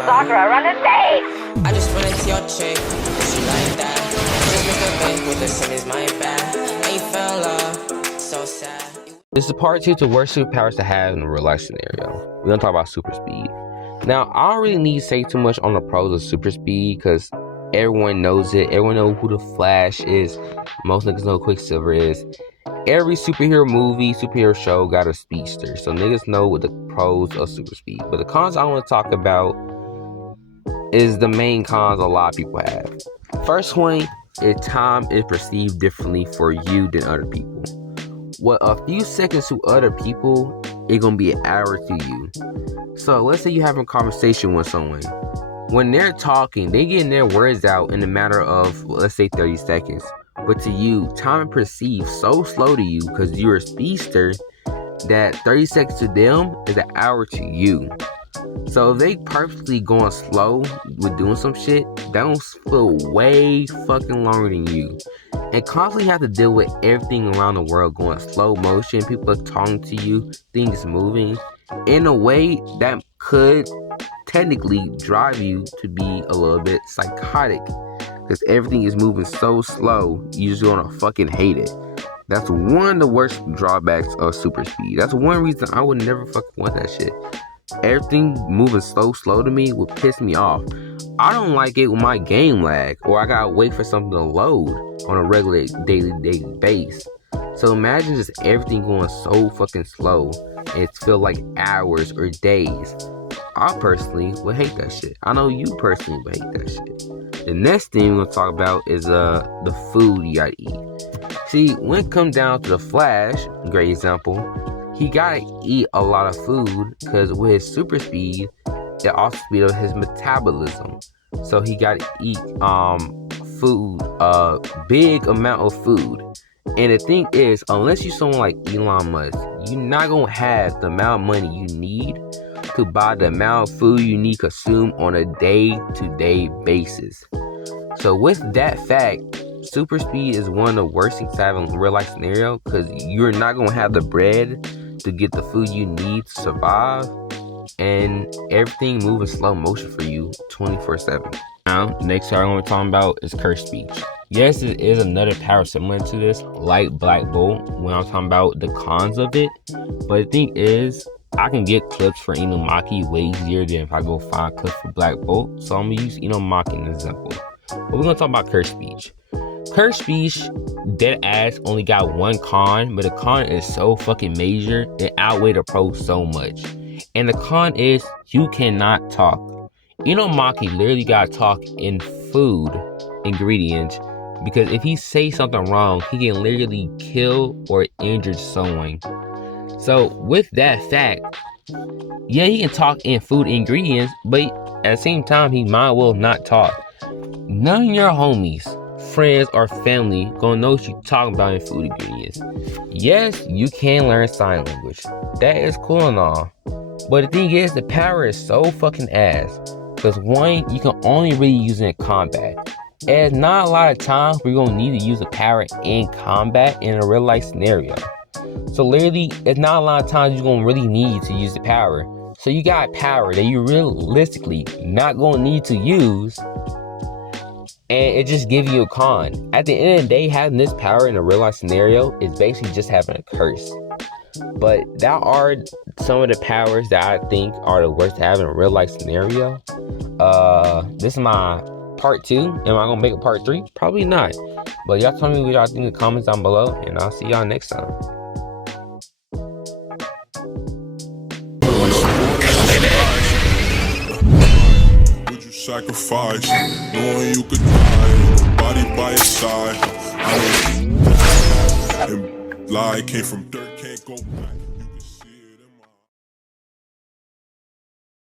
little doctor, I run a safe. I just run into your chick, she like that. Just make a bank with the same as my bad. Ain't fell love, so sad. This is part 2 to worst superpowers to have in a real life scenario. We're gonna talk about super speed. Now, I don't really need to say too much on the pros of super speed because everyone knows it. Everyone knows who the Flash is. Most niggas know who Quicksilver is. Every superhero movie, superhero show got a speedster. So niggas know what the pros of super speed. But the cons I want to talk about is the main cons a lot of people have. First one is time is perceived differently for you than other people. What a few seconds to other people, it's gonna be an hour to you. So let's say you're having a conversation with someone. When they're talking, they getting their words out in a matter of, let's say 30 seconds. But to you, time is perceived so slow to you because you're a speedster that 30 seconds to them is an hour to you. So if they purposely going slow with doing some shit, that don't feel way fucking longer than you. And constantly have to deal with everything around the world going slow motion, people are talking to you, things moving. In a way that could technically drive you to be a little bit psychotic. Because everything is moving so slow, you're just gonna fucking hate it. That's one of the worst drawbacks of super speed. That's one reason I would never fucking want that shit. Everything moving so slow to me would piss me off. I don't like it with my game lag, or I gotta wait for something to load on a regular daily base. So imagine just everything going so fucking slow, and it feels like hours or days. I personally would hate that shit. I know you personally would hate that shit. The next thing we're gonna talk about is the food you gotta eat. See, when it comes down to the Flash, great example, he gotta eat a lot of food because with his super speed, it also speed up his metabolism. So he gotta eat food, a big amount of food. And the thing is, unless you're someone like Elon Musk, you're not gonna have the amount of money you need to buy the amount of food you need to consume on a day-to-day basis. So with that fact, super speed is one of the worst things to have in a real life scenario because you're not gonna have the bread to get the food you need to survive, and everything moving slow motion for you 24/7. Now, next power I'm going to talk about is curse speech. Yes, it is another power similar to this, like Black Bolt, when I'm talking about the cons of it. But the thing is, I can get clips for Inumaki way easier than if I go find clips for Black Bolt. So I'm going to use Inumaki as an example. But we're going to talk about curse speech. Curse speech, dead ass, only got one con, but the con is so fucking major, it outweighs the pro so much. And the con is, you cannot talk. Inumaki literally gotta talk in food ingredients, because if he say something wrong, he can literally kill or injure someone. So with that fact, yeah, he can talk in food ingredients, but at the same time, he might well not talk. None of your homies, friends, or family gonna know what you talking about in food ingredients. Yes, you can learn sign language. That is cool and all. But the thing is, the power is so fucking ass. Because one, you can only really use it in combat. There's not a lot of times where you're gonna need to use the power in combat in a real life scenario. So literally, it's not a lot of times you're gonna really need to use the power. So you got power that you realistically not gonna need to use, and it just gives you a con. At the end of the day, having this power in a real life scenario is basically just having a curse. But that are some of the powers that I think are the worst to have in a real life scenario. This is my part 2. Am I gonna make a part 3? Probably not. But y'all tell me what y'all think in the comments down below, and I'll see y'all next time. Would you sacrifice, knowing you could die, body by your side? I know and lie came from dirt, can't go back.